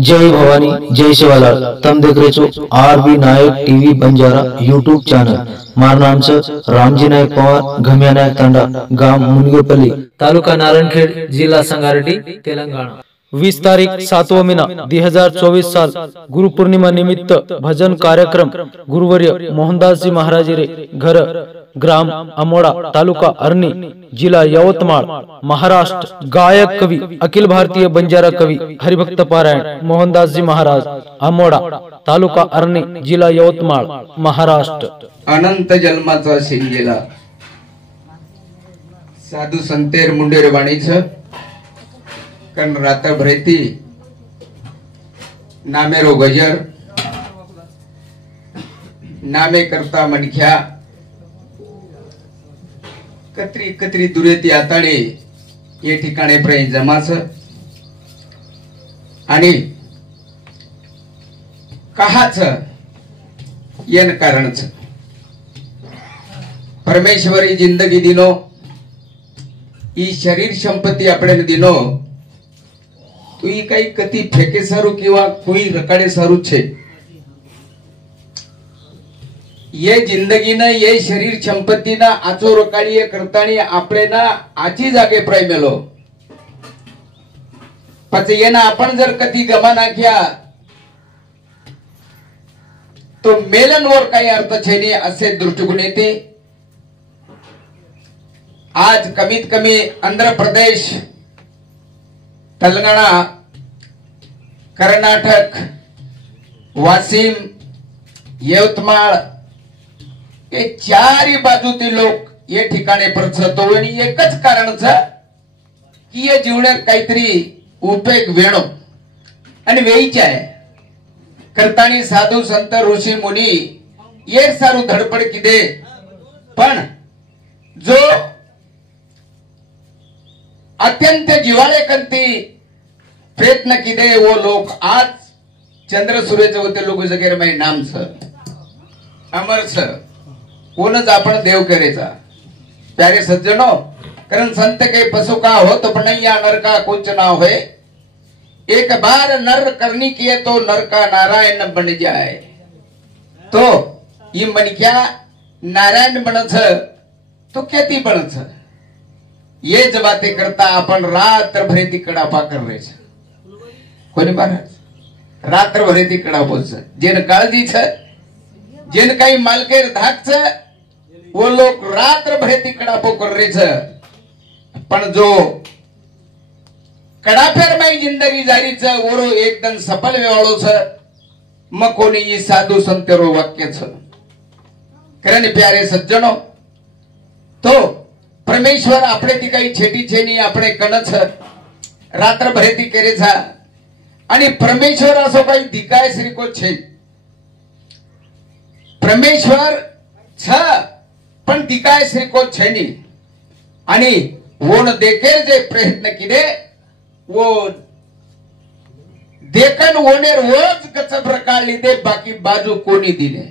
जय भवानी जय शिवालाल। तम देख रहे છો आरबी नायक टीवी बंजारा यूट्यूब चॅनल। माરું नाम છે રામજી નાયક પવાર, ઘમિયા નાયક તાંડા, ગામ મુનગેપલ્લી, तालुका नारायणखेड, जिल्हा संगारेड्डी, तेलंगणा। 20 तारीख 7वां महिना 2024 साल गुरुपौर्णिमा निमित्त भजन कार्यक्रम गुरुवर्य मोहनदासजी महाराज रे घर ग्राम अमोड़ा तालुका अरणी जिला यवतमाळ महाराष्ट्र। गायक कवि अखिल भारतीय बंजारा कवि हरिभक्त पारायण मोहनदासजी महाराज अमोड़ा तालुका अरणी जिला यवतमाळ महाराष्ट्र। अनंत जन्माचा शिंगेला साधू संतेर मुंडेर वाणीच कण रात्र भरेती नामेरो गजर नामे करता मनख्या कत्री कत्री दुरेती आताडे ये ठिकाणे प्रय जमाच आणि कहाच येन कारणच परमेश्वरी जिंदगी दिनो ई शरीर संपत्ती आपण दिनो तो ई काही कती फेके सारू किंवा कोई रकाडे सारू छे। ये जिंदगी ना ये शरीर संपत्ती ना आचो रकाडी करतानी आपले ना आची जागे प्राय मेलो पचे ये ना आपण जर कधी गमा नाख्या तो मेलनवर काही अर्थ छेनी असे दृष्टिकोन येते। आज कमीत कमी आंध्र प्रदेश, तेलंगणा, कर्नाटक, वाशिम, यवतमाळ ये चारी बाजूतील लोक ये ठिकाणे परचतो आणि एकच कारणच की ये जीवनात काहीतरी उपेग वेणो आणि वेईचे आहे करतानी साधू संत ऋषी मुनी ये सारू धडपड किदे पण जो अत्यंत जिवाळे कंती प्रयत्न किदे वो लोक आज चंद्र सूर्य होते लोक जगेर मै नाम छ अमर छ कोणच आपण देव करेचा प्यारे सज्जनो कारण संत के पशु का हो तो पनैया नर का कुछ ना होए। एक बार नर करनी किए तो नर का नारायण बन जाए। तो ये मन क्या नारायण बनच तो खेती बनच ये ज बातें करता अपन रात्र भरे ती कडापा कर रहे छ कोणी महाराज रात्र भरे ती कडापो छ जेन काळजी छ जेन काही मालकेर धाक छ वो लोग रात्र भरे ती कडापो कर रहे छ पण जो कडाफेर माई जिंदगी जारी छ ओरो एकदम सफल वेवाळो छ म कोणी ई साधू संतेरो वाक्य छ कारण प्यारे सज्जनो तो परमेश्वर आपले ती काही छेटी छेनी आपले कणच रात्र भरे ती करे छा आणि परमेश्वर असो काही दिकाय श्री को छे परमेश्वर छ पण दिकाय श्री को छेनी आणि वोन देखेर जे प्रयत्न किदे वो देखन वोनेर वोज कच प्रकार लिदे बाकी बाजू कोणी दिले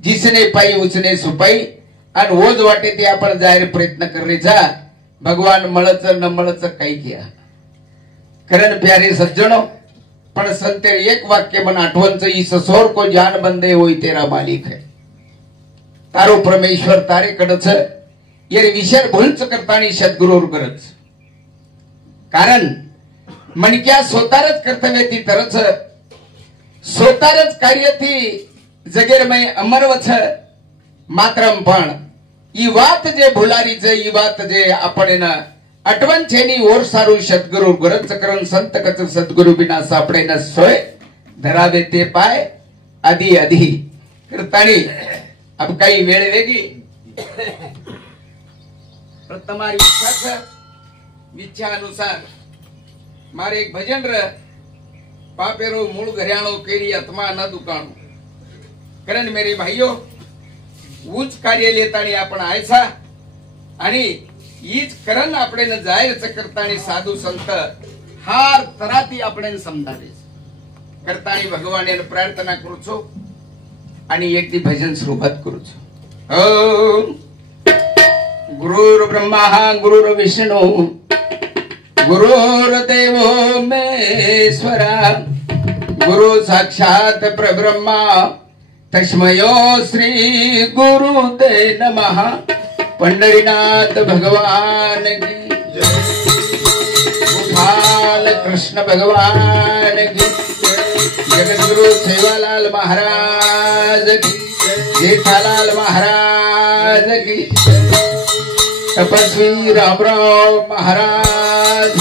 जिसने पाई उसने सुपाई आणि वोज वाटे ते आपण जाहीर प्रयत्न करायचा भगवान मळच न मळच काही किया कारण प्यारे सज्जनो पण संत एक वाक्य मन आठवणच इस सोर को जान बंदे होई तेरा मालिक है तारो परमेश्वर तारे कडच ये विषय भूलच करतानी सद्गुरूर गरज कारण मनक्या स्वतारच कर्तव्य ती तरच स्वतारच कार्य थी जगेर में अमरवच मात्रम पण ई वात जे भुलारी जे ई वात जे आपण ना अटवन छेनी ओर सारू सद्गुरु गरज करण संत कच सद्गुरु बिना सापडे न सोय धरावे ते पाय आधी आधी करतानी अब काही वेळ वेगी તમારી ઈચ્છા અનુસાર મારે એક ભજન ર પાપેરો મૂળ ઘર્યાણો કેરી આત્મા ન દુકાણો कारण मेरे भाइयों उच्च कार्य लेतानी आपण आयसा आणि ईच करण आपणे न जाहीर करतानी साधू संत हार तराती आपणे समजावे करतानी भगवान प्रार्थना करूचो आणि एक दी भजन सुरुवात करूचो। ओम गुरुर् ब्रह्मा गुरुर् विष्णु गुरुर्देवो महेश्वरा गुरु साक्षात परब्रह्मा तस्मयो श्री गुरुते नमः। पंढरीनाथ भगवान की गोपाल कृष्ण भगवान की जगतगुरु सेवालाल महाराज की जेठालाल महाराज की तपस्वी रामराव महाराज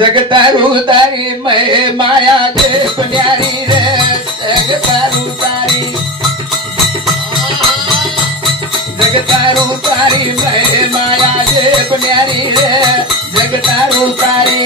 जगतारू तारी मैं माया दे प्यारी रे जगतारू तारी मैं माया दे प्यारी रे जगतारू तारी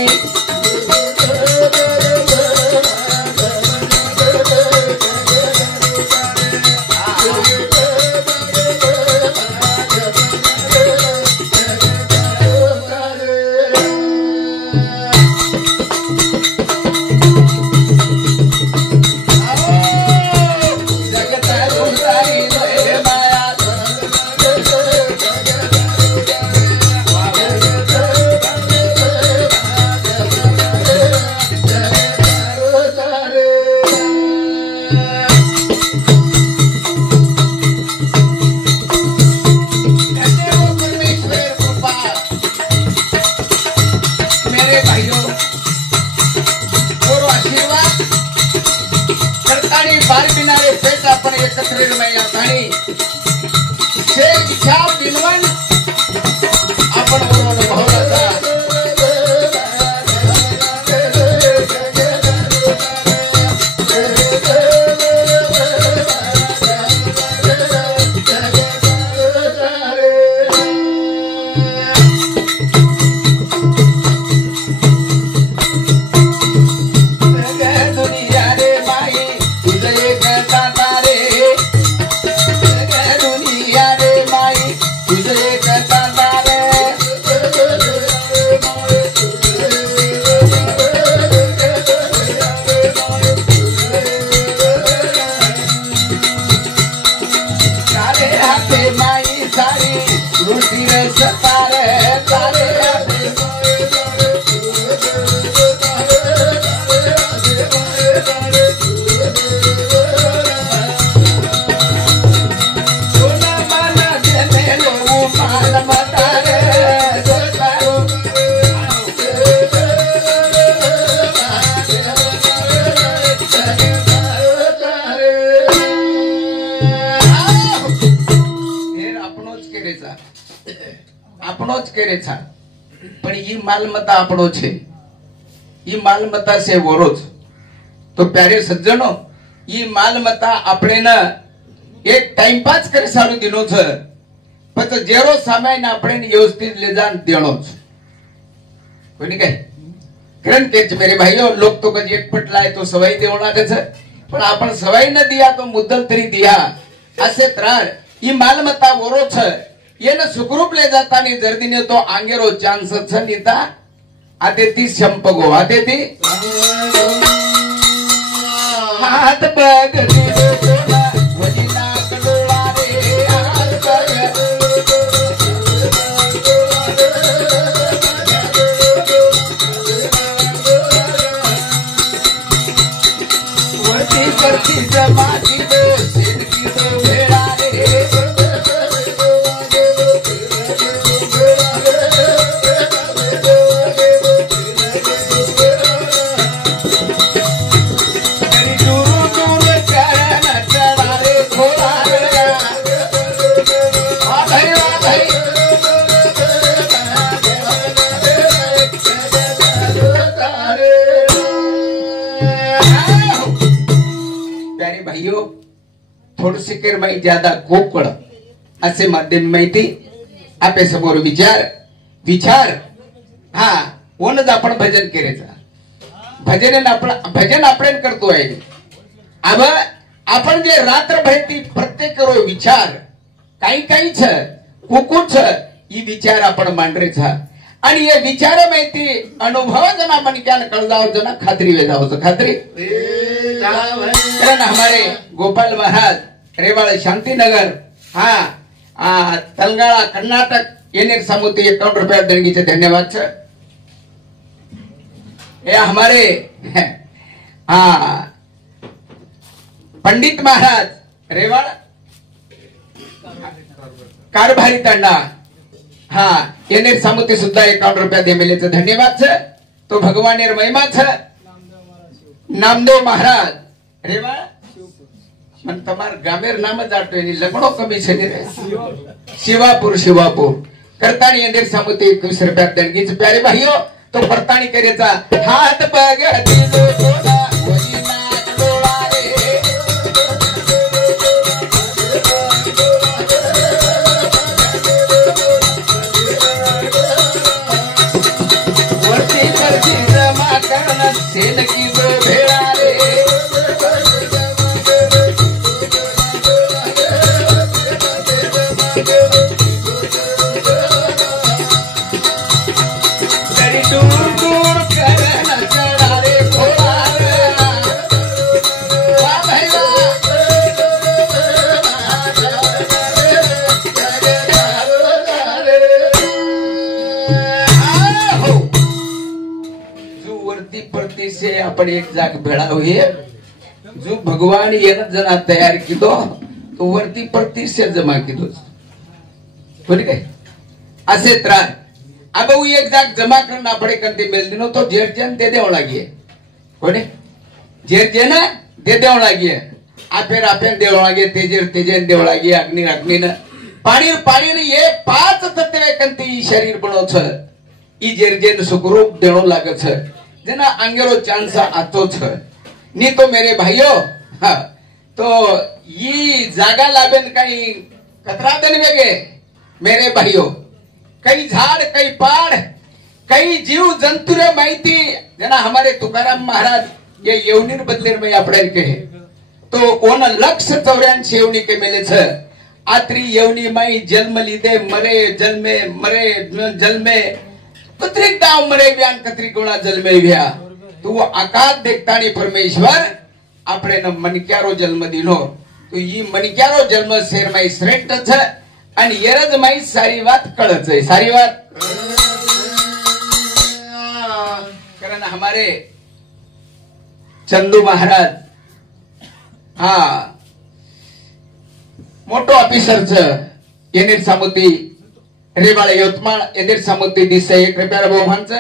આપણો જ કરે છે પણ ઈ માલમત્તા આપણો છે ઈ માલમત્તા છે વોરો જ તો પ્યારે સજ્જનો ઈ માલમત્તા આપણે ના એક ટાઈમ પાસ કરી સારું દીનો છે પછી જેરો સમય ને આપણે વ્યવસ્થિત ले जान देणो છે कोई नहीं कहे कारण के मेरे भाइयों लोग तो कभी एक पट लाए तो सवाई देवना के છે પણ आपण सवाई न दिया तो मुद्दल तरी दिया असे त्राण ઈ मालमत्ता वोरो છે येन सुखरूप ले जाता नहीं जर्दीने तो आंगेरो चांस छ नीता आते ती संपगो आते ती हाथ पगती कोना वजिना कडोळा रे हाथ वती करती समाधि दो सिद्धि दो भेड़ा रे थोडसे केर माई ज्यादा कोकळ असे माध्यम माहिती आपे समोर विचार हा कोणच आपण भजन करायचं भजन आपण करतो आहे अब आपण जे रात्र भरती प्रत्येक करो विचार काही छ कुकुट छ ई विचार आपण मांडरे छ आणि ये विचार माहिती अनुभव जना मनक्यान कळजाव जना खात्री वेजाव खात्री कारण हमारे गोपाल महाराज रेवाड़ शांतिनगर हाँ तलगाड़ा कर्नाटक ये सामूती 51 रुपया देणगी से धन्यवाद छे। ये हमारे हाँ पंडित महाराज रेवाड़ कारभारी तांडा हाँ ये सामूती सुद्धा 51 रुपया दे मिले धन्यवाद छे। तो भगवान महिमा छे। नामदेव महाराज रेवाड़ मन तमार गामेर नाम ज आटो एनी लग्नो कमी छे ने रे शिवापुर शिवापुर करतानी अंदर सामूती 21 रुपया देणगी छे। प्यारे भाईओ तो परताणी करेचा हाथ पग दिलो तोला वही नाक डोळा रे वरती वरती जमा करण सेन की दो भेळा रे दूर दूर करन चढ़ा रे खोला रे वाह भाई जो वरती परती से आपण एक जाग भेळा होईए जो भगवान येन जना तयार किदो तो वरती परती से जमा किदो बोली काय असे त्रास अब वो एक जाग जमा करना पड़े कंती मेल दिनो तो जेरजन दे देव लागिए कोने जेरजन दे देव लागिए आपेर देव लागिए तेजेन देव लागिए अग्नि न पाणी ने ये 5 तत्वे कंती शरीर बनो छ ई जेरजन सुखरूप देणो लागे छ जना अंगेरो चांस आतो छ नी तो मेरे भाइयों हाँ तो ये जागा लाबेन काही कतरा दिन वेगे मेरे भाइयों कई झाड़ कई पाड़ कई जीव जंतु रे माहिती जना हमारे तुकाराम महाराज ये येवनीर बदलेर में आपड़े कहे तो ओन लक्ष्य 84 येवनी के मेले छ आत्री येवनी माई जन्म लीधे मरे जन्मे मरे जन्मे कतरी गाव मरे व्यान कतरी कोणा जन्मे व्या तो वो आकाश देखतानी परमेश्वर आपड़े न मनक्यारो जन्म दिलो तो ये मनक्यारो जन्म शेर माई श्रेष्ठ छ आणि येरज माई सारी बात कळच है सारी बात कारण हमारे चंदू महाराज हाँ मोटो ऑफिसर छ येनेर सामूती रेवाळे यवतमाळ येनेर सामूती दिसे 1 रुपया बहुमान छ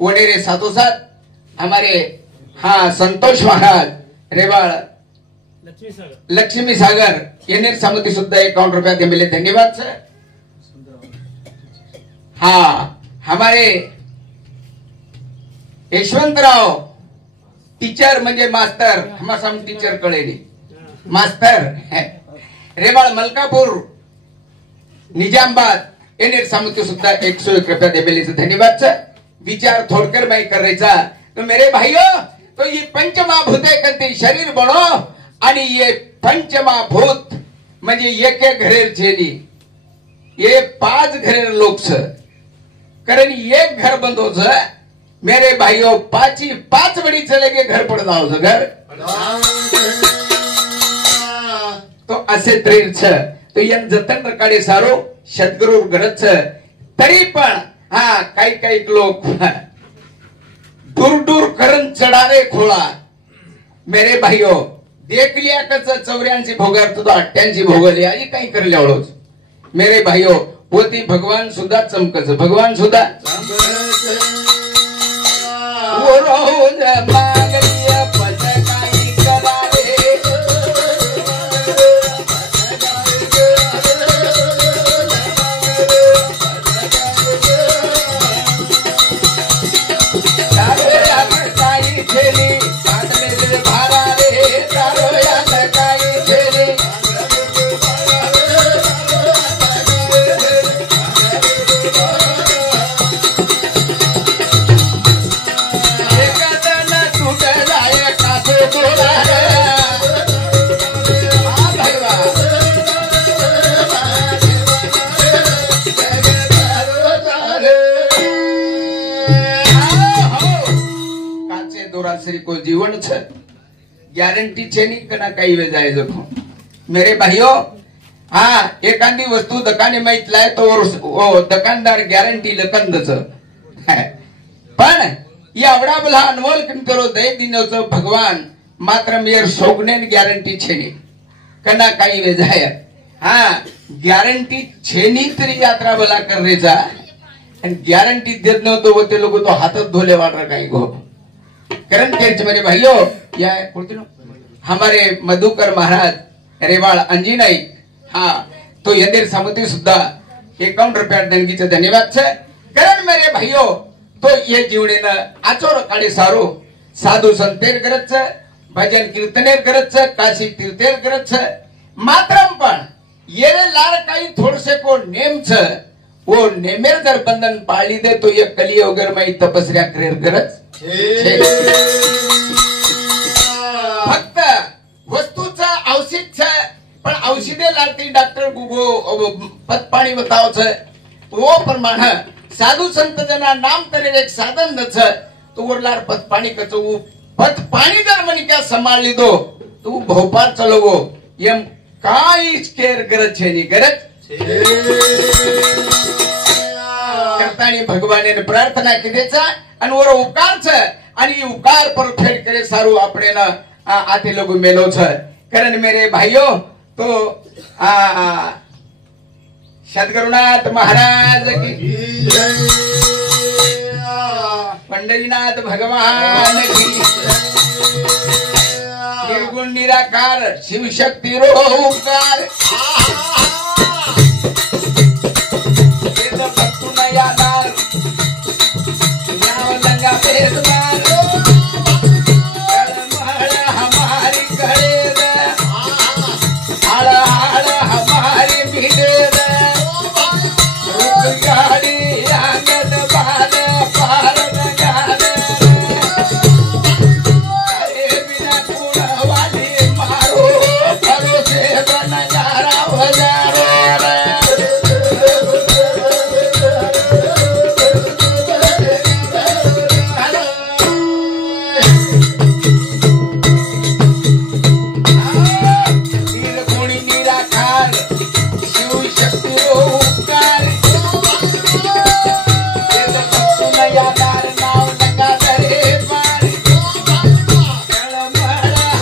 वडेरे साथोसाथ हमारे हाँ संतोष महाराज रेवाळ लक्ष्मी सागर येनेर सामूती सुद्धा 51 रुपया दे मिले धन्यवाद सर। हाँ हमारे यशवंतराव टीचर म्हणजे मास्टर हमारा हम टीचर कळेली मास्टर रेवाळ मलकापूर निजामाबाद येनेर सामूती सुद्धा 101 रुपया दे मिले धन्यवाद सर। विचार थोड़कर मैं कर रही तो मेरे भाइयों तो ये पंचमहाभूते कंती शरीर बनो आणि ये पंचमहाभूत म्हणजे एक घरेर छेनी ये 5 घरेर लोक छ कारण एक घर बंदो छ मेरे भाइयों 5 बड़ी चलेगे घर पड़ जाओ छ घर तो असे त्रीर छ तो यन जतन रकाडे सारो सद्गुरु गरज छ तरी पण हा काही लोक दूर दूर करन चढ़ारे खोला मेरे भाइयों देख लिया कच 84 भोगर तो 88 भोगले आजी काही करले आवळोच मेरे भाइयों पोती भगवान सुद्धा चमकच भगवान सुद्धा वो रोज मागलिया पचकाई करारे तारो याद काही थेली बाटले भारा रे तारो याद काही थेली श्री को जीवन छ गैरंटी छे नहीं कना कई वे जाए जो मेरे भाइयों हा एखादी वस्तू दकाने माहितलाय तो दुकानदार गॅरंटी लकंदच पण एवढा भला अनमोल किंतरो दय दिनोचं भगवान मात्र मेर सोगने गॅरंटी छेनी कना काही वेजाय हा गॅरंटी छेनी तरी यात्रा भला करण्याचा आणि गॅरंटी देत नव्हतो व ते लोक तो हातात धोले वाटर काही गो करण केच मेरे भाइयों या हमारे मधुकर महाराज रेवाड़ अंजिनाई हाँ तो यंदेर समिति सुद्धा 51 रुपया देणगीचे धन्यवाद छे करण मेरे भाइयों तो ये जीवनेनं आचोर काढे सारो साधू संतेर करत छे भजन कीर्तनेर करत छे काशी तीर्थेर करत छे मात्रम पण येरे लार काही थोडसे को नेम छे वो नेमेर जर बंधन पाळली दे तो ये कलियुगर में तपस्या करेर करत फक्त वस्तूचा औषध छे पण औषधे लागती डॉक्टर गुगो पत पाणी बताव छे वो प्रमाणे साधु संत जना नाम करेल एक साधन छ तो वरलार पत पाणी कचो पत पाणी जर मनी क्या संभाळ लीधो तो भोपाळ चलवो एम काई केर गरज छे नी गरज करतानी भगवाने प्रार्थना कीधेचा आणि वर उपकार छ आणि उपकार परफेक्ट करे सारू આપણે ના આતે લોકો મેલો છે કરણ મેરે ભાઈઓ તો सद्गुरुनाथ महाराज की पंढरीनाथ भगवान की निर्गुण निराकार शिव शक्ति रोकार वेद भक्तु नयादार नाव लंगा वेदवार हमारी गणेद आड़ आड़ हमारी भिड़ेद गाड़ी आंगन बाद पार गाद अरे बिना गुण वाली मारो भरोसे नजारा हजारो निर्गुणी निराकार शिव शक्ति उपकार यादार नाव लगा दरे पार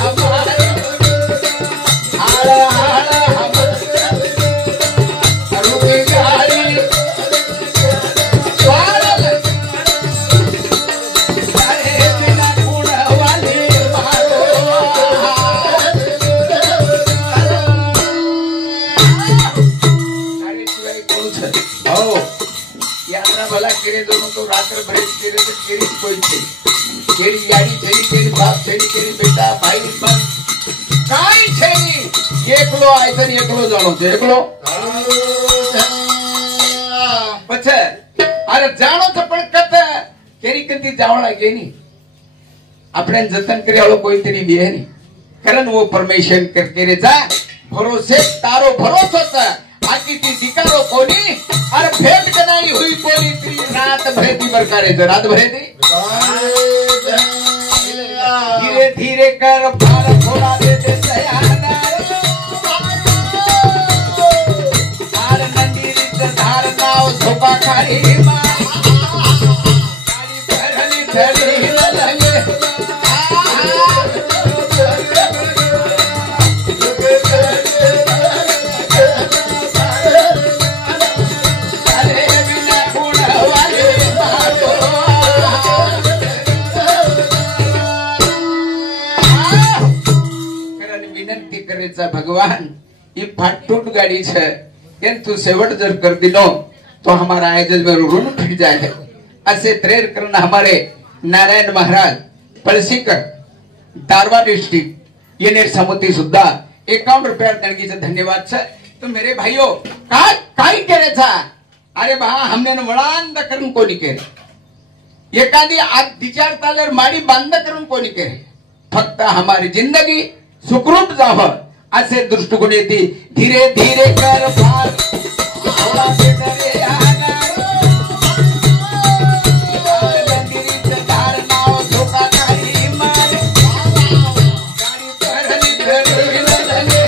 हमारे हाड़ हाड़ हम रुक गाड़ी अरे बिना गुण वाली मारो अरे शिवाय कोण छ हो यात्रा भला केरे दोनों तो रात्र भर केरे तो केरी कोई थी केरी यारी छेरी केरी बाप छेरी केरी बेटा भाई बन काई छेरी एकलो आयतन एकलो जाणो छे एकलो पछे अरे जाणो तो पण कत केरी कंती जावणा गेनी આપણે જતન કરે વાળો કોઈ તેની બે નહીં કરણ वो परमेश्वर करे जा भरोसे तारो भरोसा था आकी ती दिकारो कोनी अरे भेट कनाई हुई कोनी ती रात भरेती बरकारे ज रात भरेती धीरे धीरे कर भार थोड़ा दे दे सयाना आर नंदी रित धार नाव झोपा खारी मा गाड़ी भरली धरी लगे भगवान ये फाटूट गाड़ी है तू सेवट जर कर दिलो तो हमारा आयोजन में ऋण फिट जाए असे त्रेर करना हमारे नारायण महाराज पळशीकर दारवा डिस्ट्रिक्ट ये नेर समिति सुद्धा 51 रुपया देणगीचे धन्यवाद छे तो मेरे भाइयों काय करे था अरे बा हमने वळांद करून कोणी केले एखादी आज विचार तालेर माडी बांध करून कोणी केले फक्त हमारी जिंदगी सुखरूप जावं असे दृष्टिकोन येते धीरे धीरे कर भार थोड़ा से डरे आना नंदीरीचं धार नाव धोका खाली मार गाडी भरली धरली लगे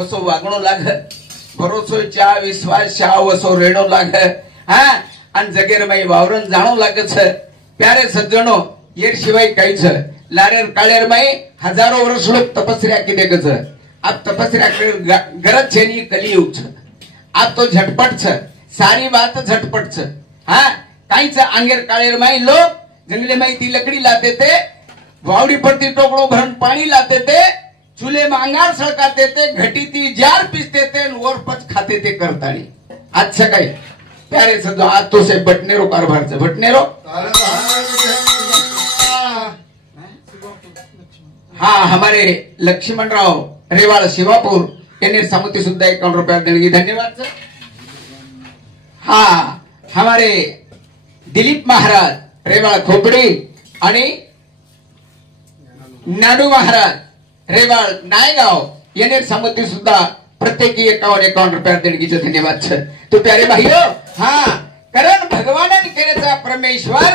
वसो वागणो लाग भरोसो चा विश्वास शा वसो रेणो लाग हा अन जगेर माई वावरण जाणो लागे छे प्यारे सज्जनो ये शिवाय कई छे लारेर काळेर माई हजारों वर्ष लोग तपस्या किदे के छे आप तपस्या गरज छे नी कलियुग छे आप तो झटपट छे सारी बात झटपट छे हा काई छे आंगेर काळेर माई लोग जंगले माई ती लकड़ी लाते थे वावड़ी पड़ती टोकड़ो भरन पानी लाते थे चूल्हे में अंगार सड़काते थे घटी थी जार पीसते थे और पच खाते थे करताड़ी अच्छा कई प्यारे सदो आज तो से बटनेरो कारभार से बटनेरो हाँ हमारे लक्ष्मणराव रेवाड़ शिवापुर इन्हें समिति सुद्धा 51 रुपया देने की धन्यवाद सर। हाँ हमारे दिलीप महाराज रेवाड़ खोपड़ी आणि नाडू महाराज रेवाड़ नायगाव इन्हें समिति सुद्धा प्रत्येकी 51 रुपया देने की धन्यवाद सर। तो प्यारे भाइयों हाँ कारण भगवान केलेचा परमेश्वर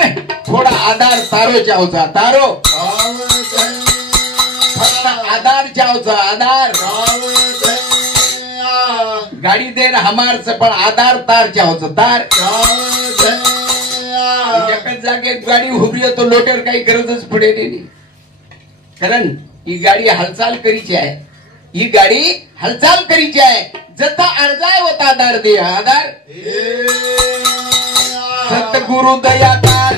थोडा आधार तारो जावचा तारो फक्त आधार जावचा आधार गाडी देर हमार से पण आधार तार जावचा तार एकच जागे गाडी उभी तो लोटेर काही गरजच पडे नाही कारण ही गाडी हालचाल करीची आहे ही गाडी हालचाल करीची आहे जता अर्जाय होता आधार दे आधार सतगुरु दयाकार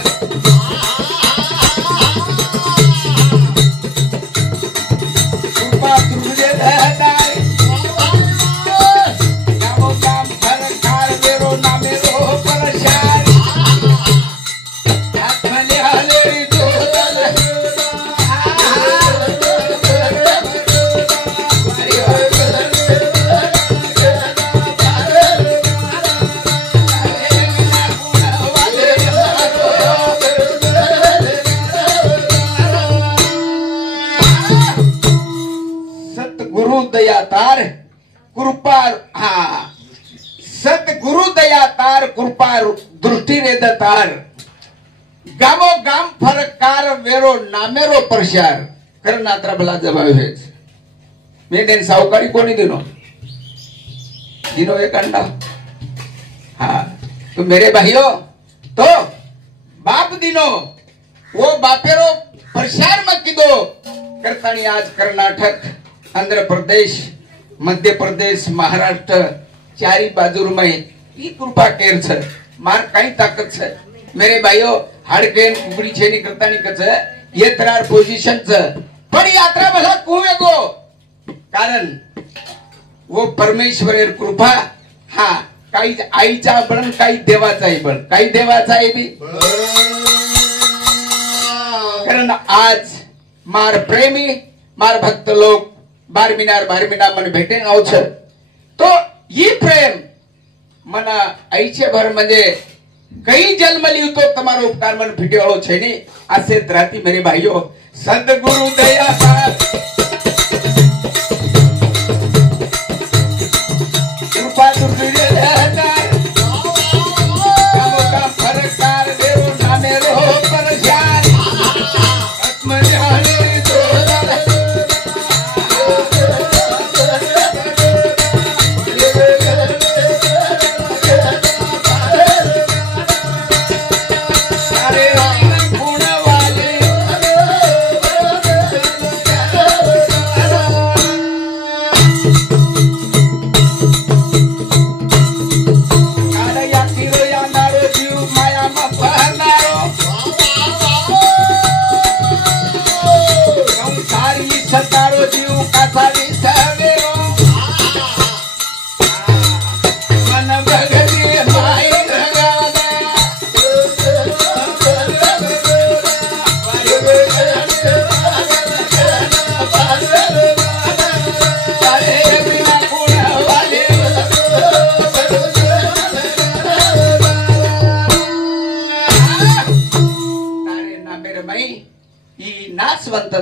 कृपा तुझे दयाकार नामो काम फरकार मेरो नामेरो परशार आत्मने हलेरी जोदल दयातार कृपा हाँ सतगुरु दयातार कृपा दृष्टि रेदतार गामो गाम फरकार वेरो नामेरो प्रचार करनात्रा भला जवाब है मैं दिन सावकारी कोनी दिनो दिनो एक अंडा हाँ तो मेरे भाइयों तो बाप दिनो वो बापेरो प्रचार मत किदो करतानी आज कर्नाटक आंध्र प्रदेश मध्य प्रदेश महाराष्ट्र चारी बाजू में ई कृपा केर छे मार कई ताकत छे मेरे भाइयों हाडकेन कुकड़ी छे नी करता नी कछ ये तरार पोजीशन छे पण यात्रा भला कुवे गो कारण वो परमेश्वरेर कृपा हा काही आईचा बळन काही देवाचाही बळ काही देवाचाही बी कारण आज मार प्रेमी मार भक्त लोग बारमिनार मन भेटेन आवछ तो ये प्रेम मना आईचे भर म्हणजे कई जन्म लियो तो तमारो उपकार मन फिटे वाळो छे नी आसे राती मेरे भाइयों सद्गुरु दया कृपा तुझे रहतार कामो का फरकार देरो नामेरो परशार आत्मने हलेरी जोदल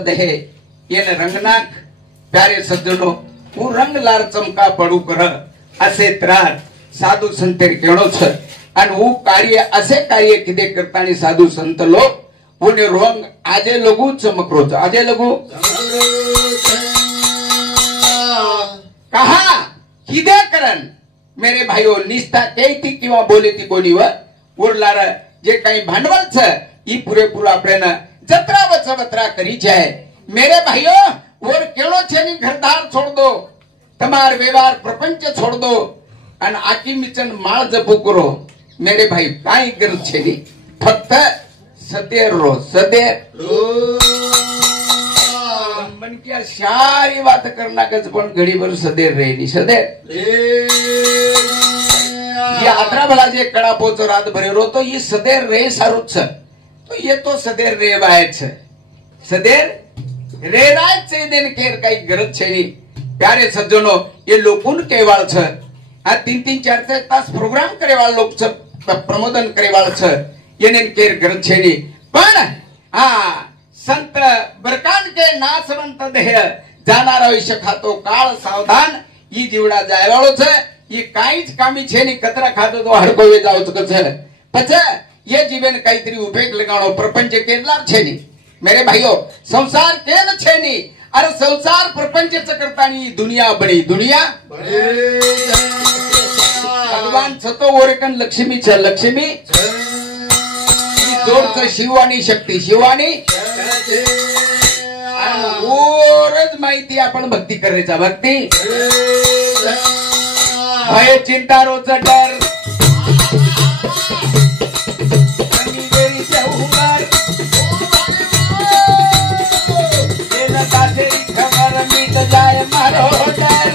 देहे येने रंगनाक प्यारे सज्जनो હું રંગલાર ચમકા પડું કર અસે ત્રાર સાધુ સંતેર કેણો છે અને હું કાર્ય અસે કાર્ય કીધે કરતાની સાધુ સંત લોક ઉને રોંગ આજે લગુ ચમકરો છે આજે લગુ कहा किदे करण मेरे भाईओ निष्ठा केती किंवा बोले ती कोणीवर उरलार जे काही भांडवल छ ई पुरेपूर આપણે जत्रा वचवत्रा करी છે मेरे भाईओ और केळो છે ની घरदार छोड़ दो તમાર વ્યવહાર પ્રપંચ छोड़ दो અને આકી મિચન માળ જપો કરો मेरे भाई કાઈ ગરજ છે ની ફક્ત સદેર રો સદેર मन क्या सारी बात करना कच पण घडीभर सदेर रेनी सदेर ये आदरा भला जे कड़ा पोचो रात भरे रो तो ये सदेर रे सारूच छ तो ये तो सदेर रे वाय छ सदेर रे राय से दिन केर काही गरज छे नी प्यारे सज्जनो ये लोकुन केवाळ छ आ 3-3 4-4 तास प्रोग्राम करेवाळ लोक छ प्रमोदन करेवाळ छ येने केर गरज छे नी पण हां संत बरकान के नासवंत देह जाणार आयुष्य खातो काळ सावधान ई जीवडा जायवाळो छे ई काईच कामी छे नी कतरा खातो तो हडकोवे जावच कछे पछे ये जीवन काईतरी उपेग लगाणो प्रपंच केरलार छे नी मेरे भाईओ संसार केल छे नी अरे संसार प्रपंच करतानी दुनिया बणी दुनिया भगवान छतो ओरेकन लक्ष्मी छ लक्ष्मी जोडच शिवानी शक्ती शिवानी ओरच माहिती आपण भक्ती करायचा भक्ती भय चिंता रोज डर खबर मिट जाए मारो डर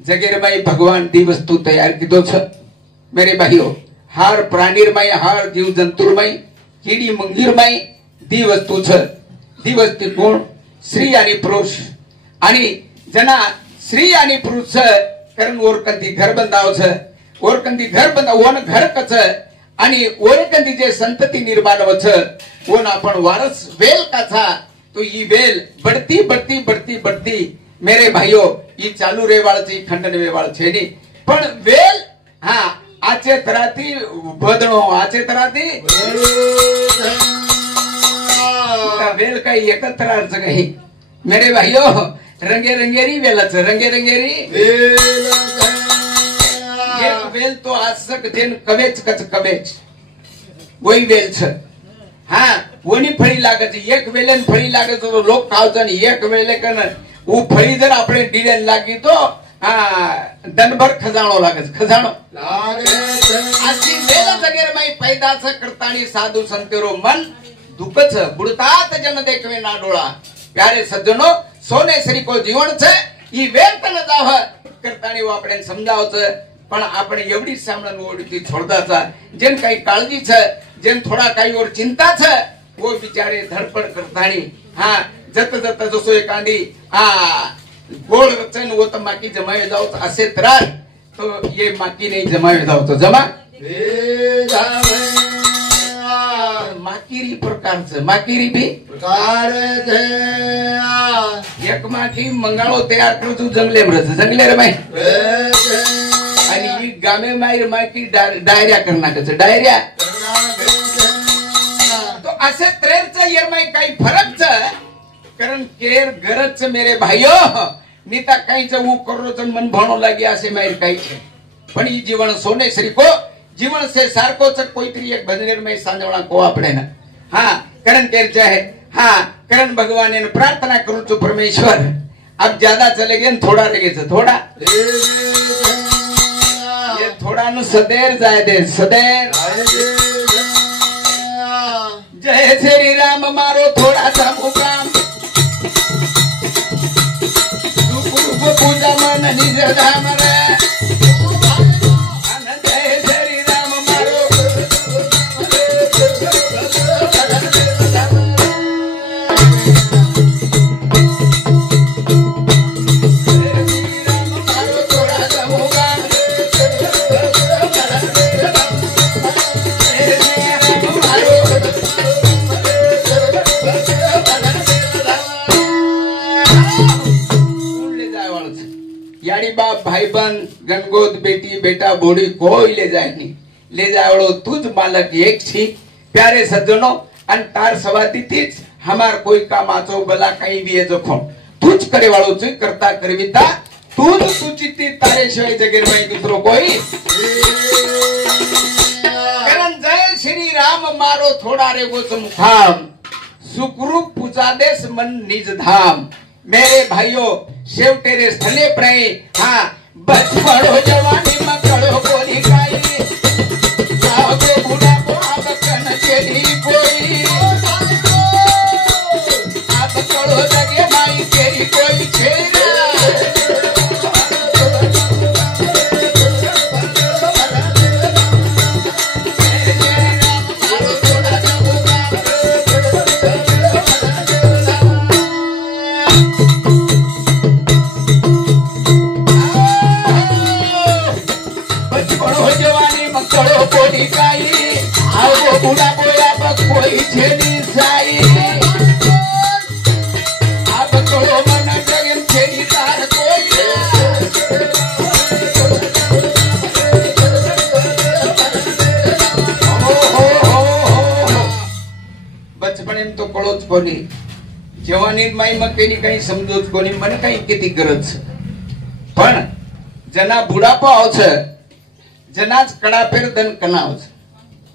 जगेरमाई भगवान दी वस्तु तैयार कीधो छ मेरे भाईओ हार प्राणीरमाई हार जीव जंतुरमाई कीडी मंगीरमाई दी वस्तु छ दी वस्तु कोण स्त्री आणि पुरुष आणि जना स्त्री आणि पुरुष कारण ओरकंदी घर बंधाव छ ओरकंदी घर बंधाव वन घर कच आणि ओरकंदी जे संतती निर्माण वच कोण आपण वारस वेल काचा तो ई वेल बढ़ती बढ़ती बढ़ती बढ़ती मेरे भाईओ ई चालू रेवाळची खंडन वेवाळ छे नी पण वेल हा आचे तराती बदणो आचे तराती वेल काही एकत्र अर्थ काही मेरे भाईओ रंगे रंगेरी वेलच रंगे रंगेरी एक वेल तो आसक जेन कवेच कच कवेच वही वेल छ हा वनी फळी लागत एक वेलेन फळी लागत तो लोक खावजन एक वेले कन वो फळी जर આપણે ડીડન લાગી તો દનભર ખજાણો લાગે ખજાણો લાગે આસી વેલ જગેરમાઈ पैदा छ करतानी साधु संतेरो मन दुःख छ बुडतात जन देखवे ना डोळा प्यारे सज्जनो सोने सरी को जीवन छ ई वेल तन जाव करतानी वो આપણે समजाव छ पण आपण एवढी सामणन ओढती छोडदाचा जेन काही काळजी छ जेन थोडा काही और चिंता छ वो बिचारे धडपड करतानी हां जत जत जसो एखादी गोळ रचन वो तर माकी जमावे जाऊ असे त्रास तो ये माकी नाही जमावे जाऊ तो जमा माकीरी प्रकारचं माकीरी बी प्रकार एक माकी मंगाळो तयार करू जंगले मरज जंगले रे बाई आणि ही गामे माईर माकी डायरिया करण्याचं डायरिया तो असे त्रेरचं ये माई काही फरक कारण केर गरज मेरे भाईओ नीता काही वो करो तो मन भाणो लागे असे माहिर काही पण ही जीवन सोने श्री को जीवन से सारको च कोईतरी एक भजनेर में सांजवणा को आपणे ना हां करण केर चाहे हां करण भगवान ने प्रार्थना करू तो परमेश्वर अब ज्यादा चले गए थोड़ा रह गए थोड़ा ये थोड़ा नु सदैर जाए दे सदैर जय श्री राम मारो थोड़ा सा मुकाम पूजा मन निज धाम रे जय श्री राम मारो थोड़ा सा होगा भाईबंद गणगोत बेटी बेटा बोड़ी कोई ले जाए नहीं, ले जावड़ो तुझ मालक एक छी। प्यारे सज्जनों अन तार सवाती तीच हमार कोई काम आचो भला कहीं भी है जो फोन तुझ करे वालों से करता करविता तूच तुझी तारे शिवाय जगेर में दूसरो कोई। करण जय श्री राम मारो थोड़ा रे वो मुखाम सुखरूप पूजा देश मन निज धाम। मेरे भाइयों शिव तेरे स्थले प्रे हाँ बचपन हो जवानी मकड़ो बोली गाई जागो बुढ़ा को अब कन चली कोई अब कड़ो लगे माई तेरी कोई छेड़ा। बुढ़ा बोया बक कोई छेड़ी साई अब कड़ो मन जगम छेड़ी तार कोई। बचपन में तो कळोच कोणी जवानी माई मग काही समजोच कोणी मन काही किती गरज पण जना बुढ़ापो आवछ जनाच कड़ा पेर दन कनावछ।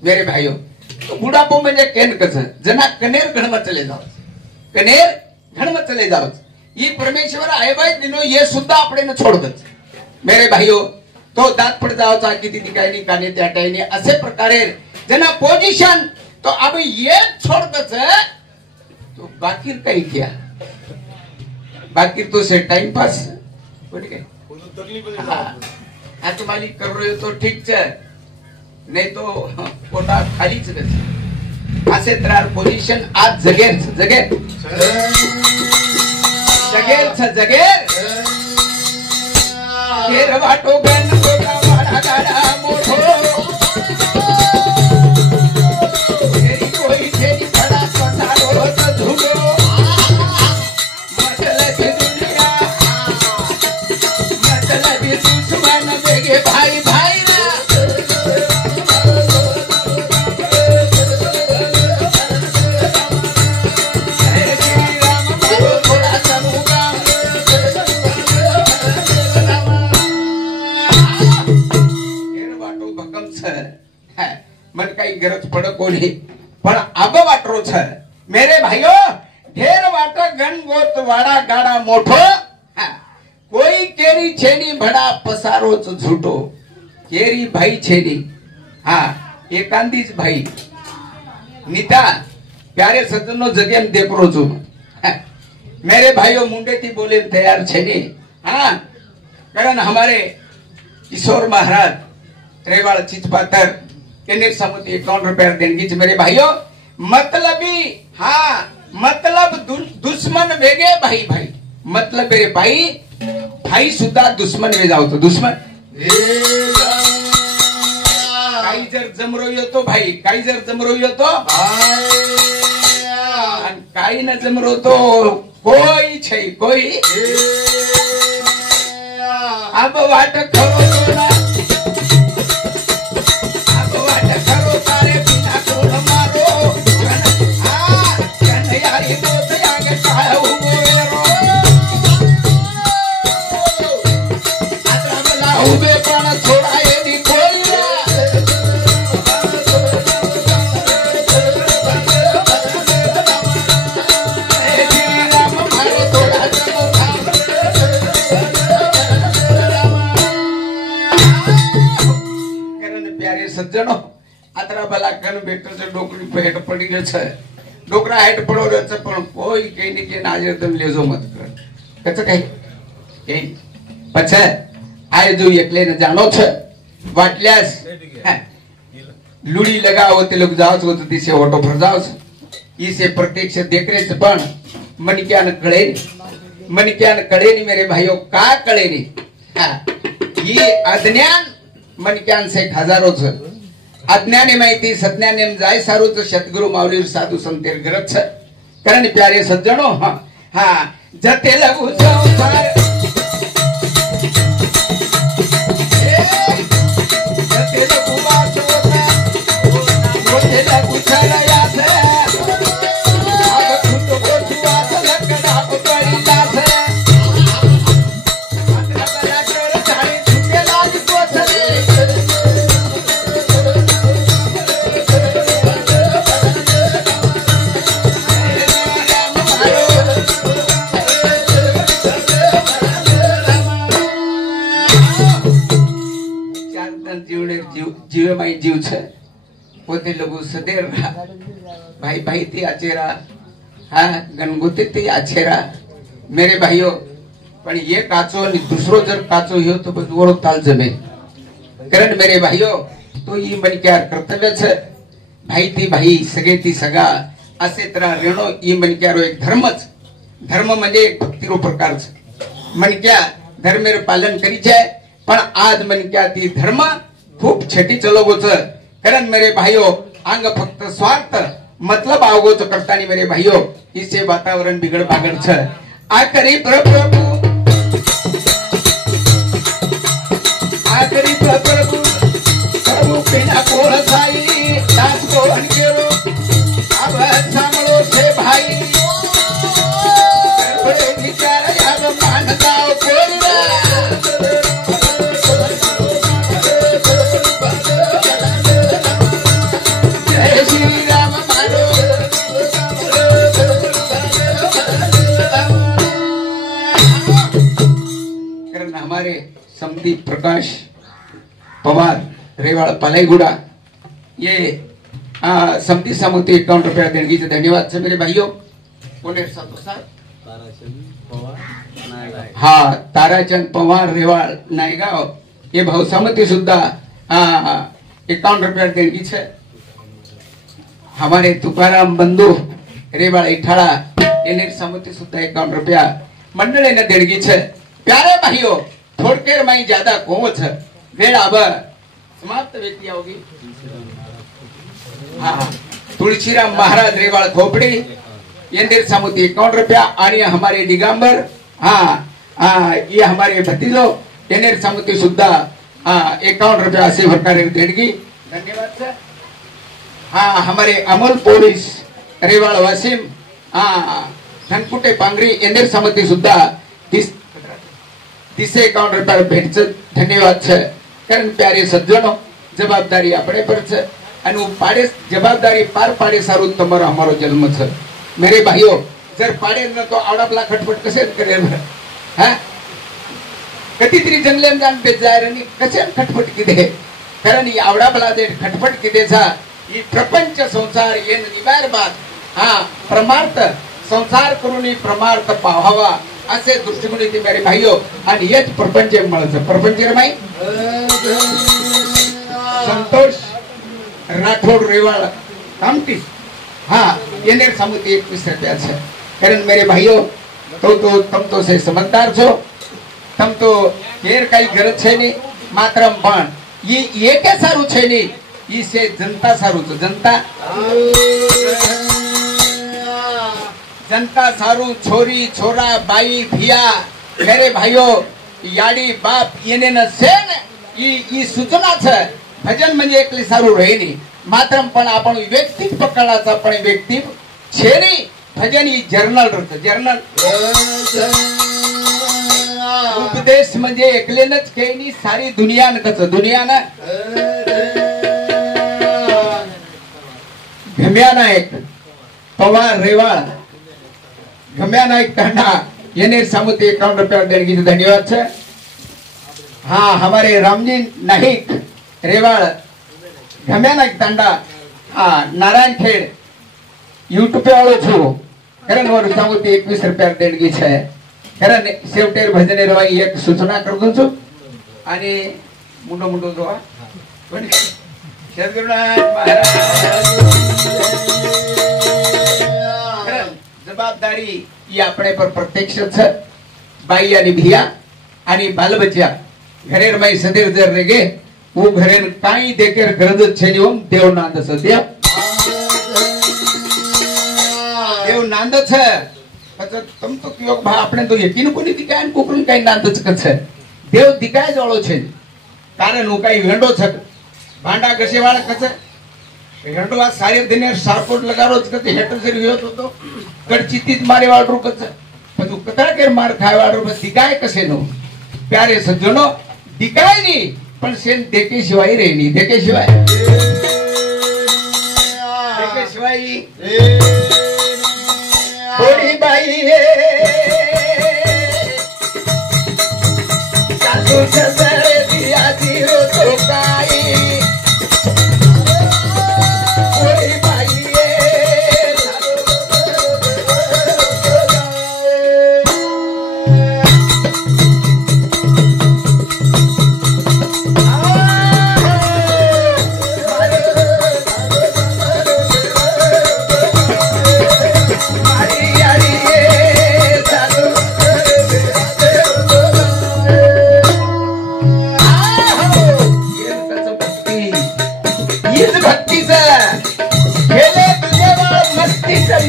मेरे भाइयों तो बुढ़ापो म्हणजे केन कस जना कनेर घण में चले जाओ कनेर घण में चले जाओ ये परमेश्वर आयबाय दिनो ये सुद्धा आपणे न छोडत। मेरे भाइयों तो दात पड जावचा किती ठिकाणी काने त्या टाइनी असे प्रकारे जना पोजीशन तो अब ये छोडतच तो बाकी काही क्या बाकी तो से टाइम पास कोणी काय हाँ तुम्हारी कर रहे हो तो ठीक है नहीं तो पोटा खालीच रहते। असे त्रार पोझिशन आज जगेर जगेर जगेर जगेर केर वाटो गण गोगा वाडा गाडा मोठो तेरी कोई तेरी बड़ा पसारो तो धुलो मतलब दुनिया मतलब दुश्मन बेगे भाई भाई मन काही गरज पड कोणी पण अब वाटरो छ। मेरे भाइयों ढेर वाट गण गोत वाडा गाडा मोठो कोई केरी छेनी भड़ा पसारोच झूठो केरी भाई छेनी हाँ एकांदीच भाई नीता प्यारे सज्जनों जगह में देख रो छू। मेरे भाइयों मुंडे थी बोले तैयार छेनी हाँ कारण हमारे किशोर महाराज रेवाड़ चिचपातर केने समुद्री 51 रुपया देंगे मेरे भाइयों मतलबी हाँ मतलब दुश्मन वेगे भाई भाई मतलब मेरे भाई भाई सुद्धा दुश्मन वे जाओ तो दुश्मन काही जर जमरो येतो भाई काही जर जमरो येतो काही न जमरो तो कोई छै कोई अब वाट खरो तो ना अब वाट खरो तारे बिना कोण मारो यारी तो आगे काय उगो उबे पण छोड़ाए नी कोई प्यारे सज्जनों आतरा भला कन बेटर से डोकरी पे हेट पड़ी गए छे डोकरा हेट पड़ो रे छे पण कोई कई ने के नाजर तुम लेजो मत कर कच कई पछे आए जो एकले ने जानो छे वाटल्यास लुडी लगाओ ते लोग जाओ तो दिसे ऑटो भर जाओ इसे प्रत्यक्ष देख रहे छे पण मन क्या न कड़े नहीं मेरे भाइयों का कड़े नहीं ये अज्ञान मन क्या से हजारों छे अज्ञानी माहिती सज्ञानी जाय सारू तो सतगुरु माऊली साधु संतेर गरज छे कारण प्यारे सज्जनों हाँ हाँ जते लगू संसार होते लघु सदेर भाई भाई ती आचेरा हाँ गणगुती ती आचेरा मेरे भाइयों पण ये काचो आणि दुसरो जर काचो ह्यो तो बरोबर ताल जमे कारण मेरे भाइयों तो ही मनक्यार कर्तव्यच भाई ती भाई सगळे ती सगा असे तर रेणो ही मनक्यारो एक धर्मच धर्म म्हणजे एक भक्तीरो प्रकारच मनक्या धर्मेर पालन करी છે पण आज मनक्या ती धर्म खूप छटी चलोगोच कारण मेरे भाइयों अंग फक्त स्वार्थ मतलब आवगोच करतानी मेरे भाइयों इसे वातावरण बिगड़ बागड़ छ आकरी प्रभु आकरी प्रभु प्रभु पिना कोळ साई दास को अनकेरो अब सामलो से भाई बड़े विचार अब मानताओ कोरा जय श्री राम मारो कारण हमारे समधी प्रकाश पवार रेवाड़ पलाईगुड़ा ये समधी सामुती 51 रुपया देणगी से धन्यवाद से मेरे भाइयों हाँ ताराचंद पवार रेवाड़ नायगाव ये भावसामती सुद्धा 51 रुपया देणगी है हमारे तुकाराम बंधु रेवाड़ इठाड़ा ये सामती सुद्धा 51 रुपया मंडले ने देणगी है प्यारे भाइयों थोड़केर माई ज्यादा कोवच वेळ अब समाप्त व्यक्ति होगी हाँ तुलसीराम महाराज रेवाड़ खोपड़ी ये सामुती 51 रुपया और हमारे दिगंबर हाँ ये हमारे भतीजो ये सामुती सुद्धा 51 रुपया से भरकर देणगी धन्यवाद सर हाँ हमारे अमोल पोलीस रेवाड़ वासिम धनकुटे पांगरी ये सामुती सुद्धा 30 51 रुपया भेट धन्यवाद है कारण प्यारे सज्जनों जवाबदारी अपने पर છે અને પાડે जवाबदारी पार पाडे साરું તમારો અમારો જન્મ છે मेरे भाइयों जर पाडे न तो आवडापला खटपट कसे करे हां कधीतरी जंगलेम जाण बेजार आणि कसे खटपट किदे कारण ही आवडापला दे खटपट किदेचा ही प्रपंच संसार येन निबार बात हां प्रमार्थ संसार करूनी प्रमार्थ पाहावा असे दृष्टिकोन येते मेरे भाइयों आणि हेच प्रपंच मळच प्रपंच रे माई संतोष राठौड़ रेवाड़ कामटी हाँ ये सामुती 21 रुपया है कारण मेरे भाइयों तो तम तो से समझदार छो तम तो केर काई गरज छे नहीं मात्रम पण ये के सारू छे नहीं ई से जनता सारू छो जनता सारू छोरी छोरा बाई भिया मेरे भाइयों याडी बाप येने न सेन ई सूचना छे भजन म्हणजे एकली सारू रहे नहीं मात्रम पण आपण व्यक्तिक पकडाचा पण व्यक्ती छे नहीं भजन ही जर्नल रत जर्नल उपदेश म्हणजे एकलेनच केनी सारी दुनिया न कच दुनिया ना घम्या नायक पवार रेवाड़ घम्या नायक तांडा ये सामुती 51 रुपया देणगी धन्यवाद है हाँ हमारे रामजी नाहिक रेवाड़ घम्या नायक तांडा हाँ नारायण खेड़ यूट्यूब पे वालों छू कारण वर सामुती 21 रुपया देणगी है कारण शेवटेर भजने रवाई एक सूचना कर दूं छू आणि मुंडो मुंडो जोवा सद्गुरुनाथ महाराज जवाबदारी ये अपने पर प्रत्यक्ष है बाई आणि भिया आणि बालबच्चा घरेर माई सदेर जर रेगे वो घरेर काई देकर गरज छे नहीं देव नांद सद्या देव नांद छे अच्छा तुम तो क्यों भा अपने तो यकीन कोनी दिकाय न कोकरून काई नांदच कछ देव दिकाय जोळो छे कारण उ काई वेंडो छ भांडा गसेवाळा कछ हेंडो आ सारे दिने सारकोट लगारो छ कते हेटर से रियो तो कड़चितीत मारे वाळरो कछ पण कतरा केर मार खाय वाळरो बस दिकाय कसे नो प्यारे सज्जनो दिकाय नी पण सेन देके शिवाय रे नी देके शिवाय थोड़ी बाई है सासू ससुर दिया जीरो तो काई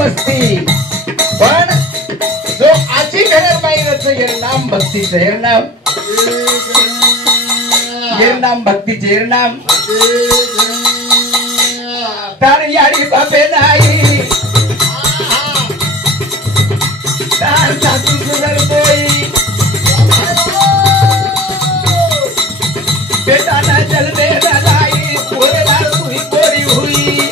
मस्ती पण जो आजी घरेर बाईरच नाम भक्तीचं नाम भक्तीचे नाम तार याडी बापे नाही तार सासू सुंदर बोई बेटा ना चल दे दाई पोरे लाल तुही पोरी हुई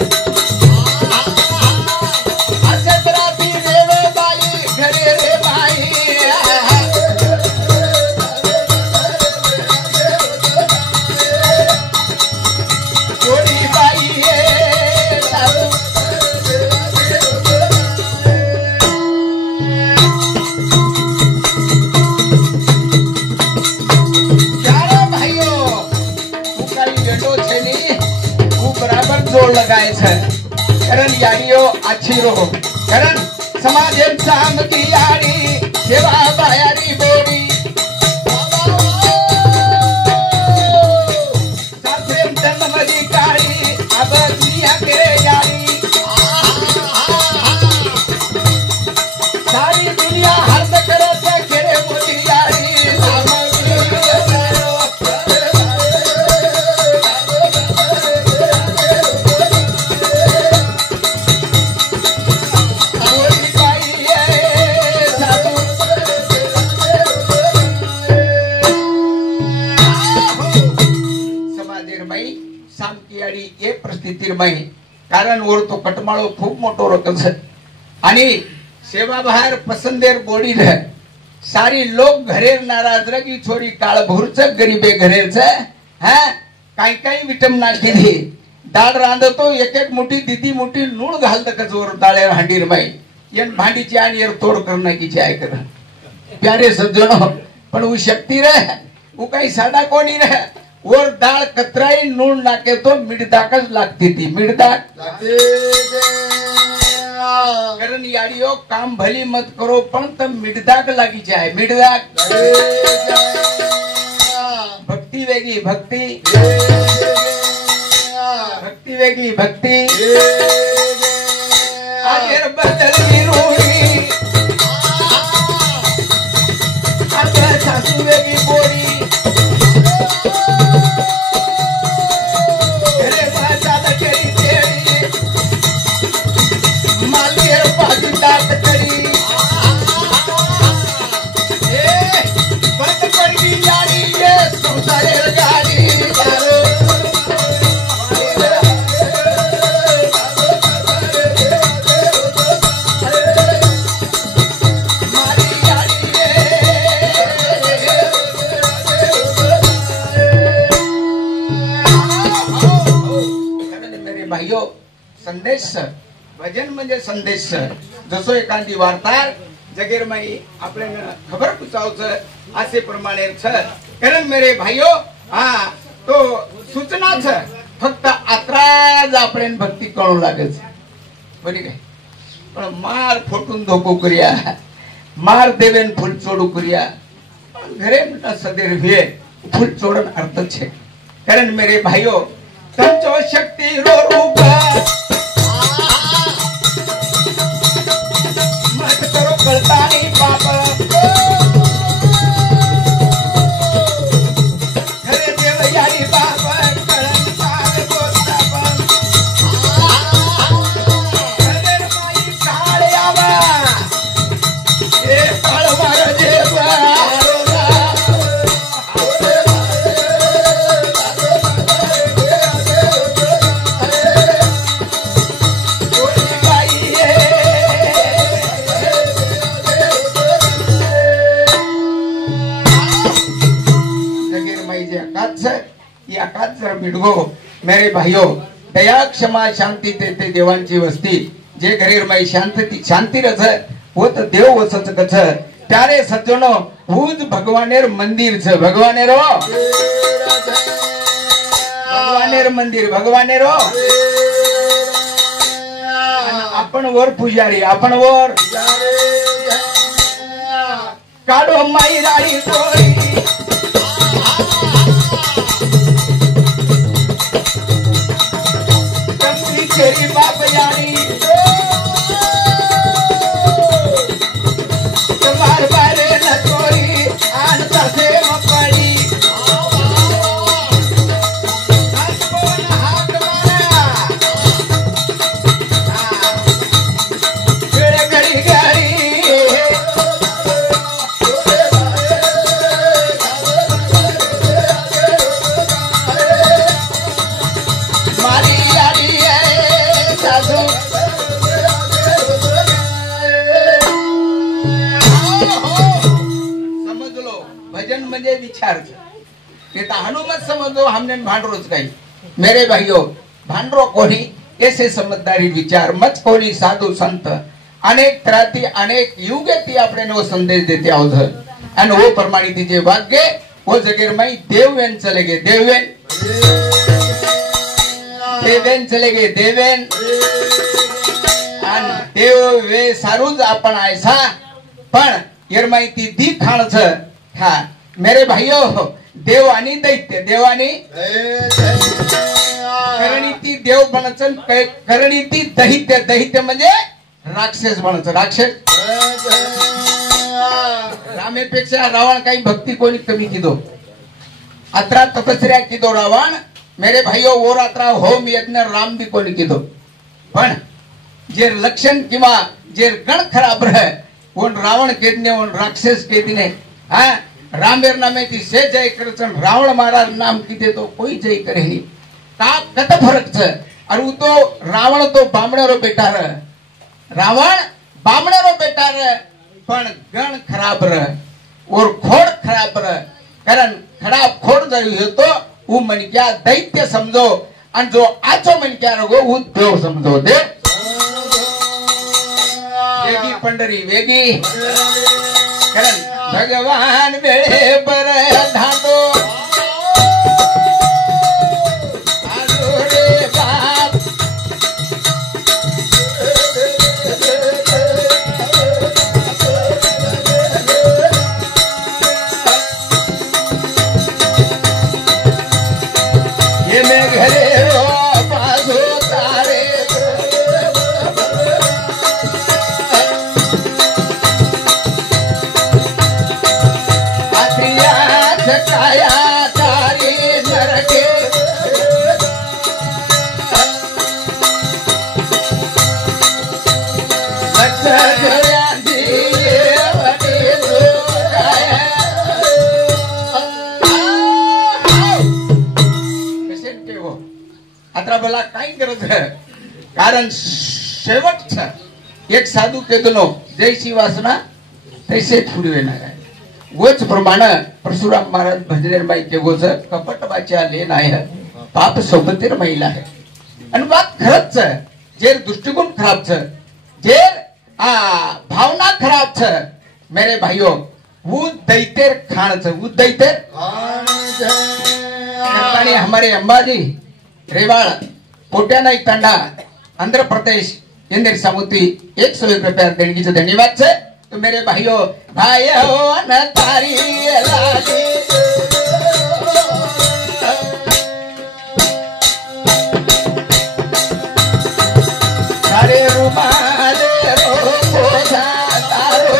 असत राती देवे बाई घरे रे बाई पोरी बाई जोड़ लगायचं कारण याडियो अच्छी रहो कारण समाजेन सामती याडी सेवा बायारी बोडी सासरेम तन्मदी काळी अब दुनिया केरे याडी सारी दुनिया हर्द करत केरे मोदी याडी कारण वर तो कटमाळो खूप मोठो रकस आणि सेवा बाहेर पसंदेर बोडी सारी लोक घरेर नाराज रगी छोरी काळ भोरच गरीबे घरेरच हा काही काही विटम नाखी डाळ रांधतो एक एक मोठी दिदी मोठी नूळ घालत का जोर डाळेर हांडीर माई यन भांडीची आणि तोड करणं की चाय कर प्यारे सज्जनो पण उ शक्ती रे उ काही साधा कोणी रे और दाळ कतराई नून नाके तो मिडदाकच लागते ती मिडदाक कारण याडियो काम भली मत करो पण त मिडदाक लागी जाय मिडदाक भक्ती वेगळी भक्ती भक्ती वेगळी भक्ती आजेर बदलली रूढी आता सासू वेगळी बोली संदेश भजन म्हणजे संदेश जसो एखादी वार्ता जगेर माई आपल्याला खबर पुचावचं असे प्रमाणे कारण मेरे भाइयो हा तो सूचनाच फक्त आत्राज आपण भक्ती कळू लागेल बरी काय पण मार फोटून धोको करूया मार देवेन फुल चोडू करूया घरे सदैव हुए फुल चोड़न अर्थ छे कारण मेरे भाइयो तंचो शक्ति रो रूप मत करो कळतानी पाप घरे देव यारी बाप कळन पाग बोलताप घरे माई काळे आवा ए पळवार देवा मेरे भाइयों दया क्षमा शांति ते देवांची वस्ती जे घरेर माई शांति शांति रस वो तो देव वसच कछ त्यारे सज्जनो हुज भगवानेर मंदिर छ भगवानेरो भगवानेर मंदिर भगवानेरो आपण वर पुजारी आपण वर काढो माई राडी तोरी तेरी बाप यारी म्हणजे विचार ते तर हनुमत समजो हमने भांडरोच काही मेरे भाइयों भांडरो कोणी ऐसे समझदारी विचार मत कोणी साधु संत अनेक तराती अनेक युगे ती આપણે નો संदेश देते आहोत आणि वो प्रमाणे ती जे वाक्य वो जगेर माई देववेन चले गए देववेन देवेन चले गए देवेन आणि देव वे सारूच आपण आयसा पण यर माहिती दी खाणच हा मेरे भाइयों देव आणि दैत्य देवानी करणीती देव बनायचं करणीती दैत्य दैत्य म्हणजे राक्षस बनायचं राक्षस रामेपेक्षा रावण काही भक्ती कोणी कमी किदो अत्रा तपस्या किदो रावण मेरे भाइयों वो रात्रा होम यज्ञ राम भी कोणी किदो पण जे लक्षण किंवा जे गण खराब रहे वो रावण केदने वो राक्षस केदने हाँ रामेर नामे ती से जय करचन रावण महाराज नाम कीधे तो कोई जय करे नहीं का कत फरक छ और वो तो रावण तो बामणेरो बेटा रहे रावण बामणेरो बेटा रहे पण गण खराब रहे और खोड़ खराब रहे कारण खराब खोड़ जरी तो वो मन क्या दैत्य समझो और जो आचो मन क्या रहो वो देव समझो दे वेगी पंढरी वेगी कारण भगवान वेळे पर धातो रे बाप ये मैं घरे रो बाजो तारे काया तारी नरके आता मला काय गरज आहे कारण शेवटचा एक साधू केतनो जैसी वासना तैसे फुडी येणार आहे वच प्रमाणे परशुराम महाराज भजनेर माई के गोच कपट वाचा लेन आहे पाप सोबतीर महिला आहे आणि बात खरच छ जे दृष्टिकोन खराब छ जे भावना खराब छ मेरे भाइयों वो दैतेर खान छ वो दैतेर खान हमारे अंबाजी रेवाड़ कोट्याना एक तांडा आंध्र प्रदेश इंदिर सामुती 101 रुपया देणगी च धन्यवाद छ तो मेरे भाइयों भाइयों न तारी लाली सारे रुमाल रो पोसा तारो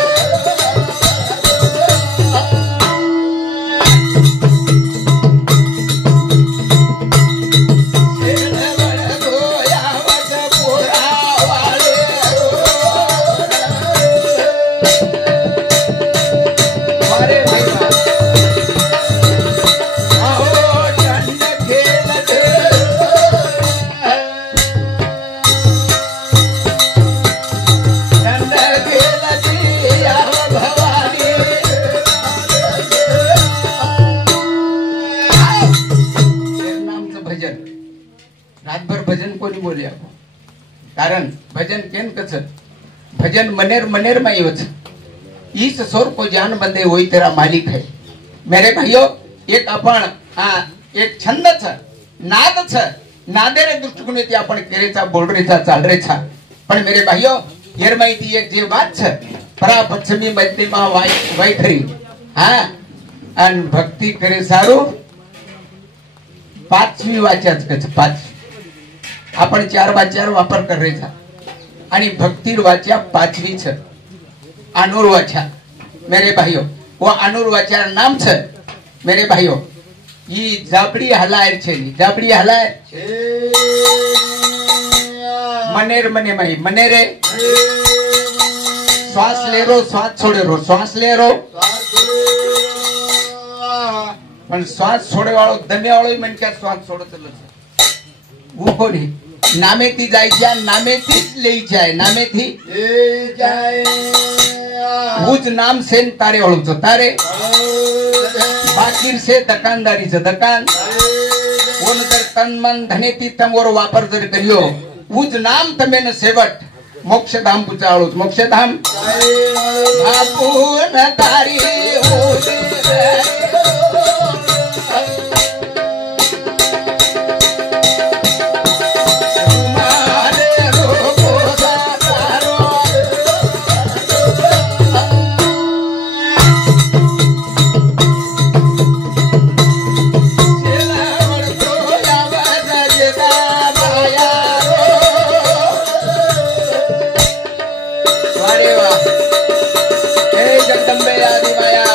रातभर भजन कोणी बोले कारण भजन केन कच भजन मनेर मनेर में वच इस स्वर को जान बंदे वही तेरा मालिक है मेरे भाइयों एक आपण एक छंद छ नाद छ नादेरे दृष्टिकोन ती आपण केरेचा बोलरेचा चालरेचा पण मेरे भाइयों येर माहिती एक जे बात छ परा पश्चिमी मध्यमा वायखरी हां अन भक्ती करे सारू पाचवी वाच्याच कच पाच आपण 4 वाच्यार वापर करायचा आणि भक्तीर वाच्या पाचवी छ अनुर वाचा मेरे भाइयों वो अनुर वाचा नाम छ मेरे भाइयों ई जाबड़ी हलायर छे जाबड़ी हलायर मनेर मने माई मने रे श्वास ले रो श्वास छोड़े रो श्वास ले रो पण श्वास छोड़े वाळो धन्य वाळो मन क्या श्वास छोड़त वो कोणी नामेती जायच्या नामेतीच लेयच्या नामेती जाय हुज नाम सेन तारे वाळो तारे अखेर से दकानदारीचं दकान कोण जर तन मन धने ती तमवर वापर जर करियो उज नाम तमे न सेवट मोक्षधाम पुचाळूच मोक्षधाम बापून तारी जगदंबे आदि माया